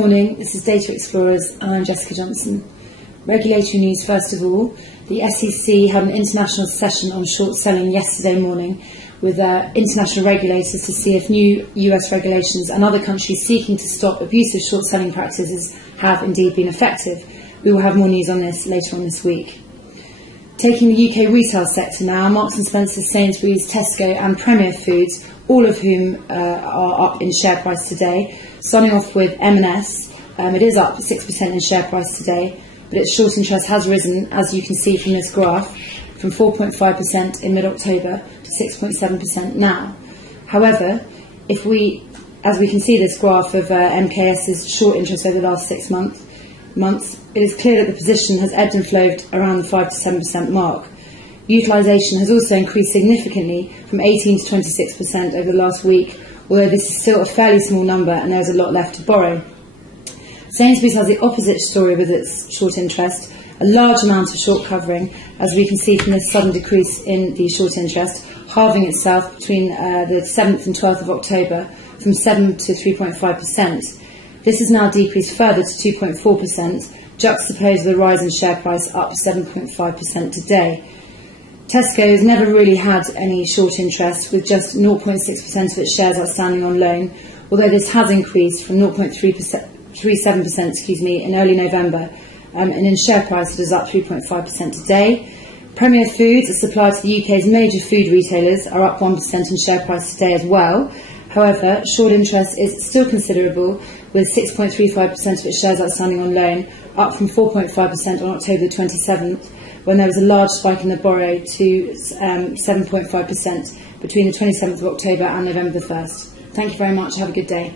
morning, this is Data Explorers and I'm Jessica Johnson. Regulatory news first of all. The SEC had an international session on short selling yesterday morning with international regulators to see if new US regulations and other countries seeking to stop abusive short selling practices have indeed been effective. We will have more news on this later on this week. Taking the UK retail sector now, Marks & Spencer, Sainsbury's, Tesco and Premier Foods, all of whom are up in share price today. Starting off with M&S, it is up 6% in share price today, but its short interest has risen, as you can see from this graph, from 4.5% in mid-October to 6.7% now. However, as we can see this graph of MKS's short interest over the last 6 months, it is clear that the position has ebbed and flowed around the 5 to 7% mark. Utilisation has also increased significantly from 18 to 26% over the last week, although this is still a fairly small number and there is a lot left to borrow. Sainsbury's has the opposite story with its short interest, a large amount of short covering, as we can see from this sudden decrease in the short interest, halving itself between the 7th and 12th of October from 7 to 3.5%. This has now decreased further to 2.4%, juxtaposed with a rise in share price up 7.5% today. Tesco has never really had any short interest, with just 0.6% of its shares outstanding on loan, although this has increased from 0.37% in early November, and in share price it is up 3.5% today. Premier Foods, a supplier to the UK's major food retailers, are up 1% in share price today as well. However, short interest is still considerable, with 6.35% of its shares outstanding on loan, up from 4.5% on October the 27th, when there was a large spike in the borrow to 7.5% between the 27th of October and November the 1st. Thank you very much. Have a good day.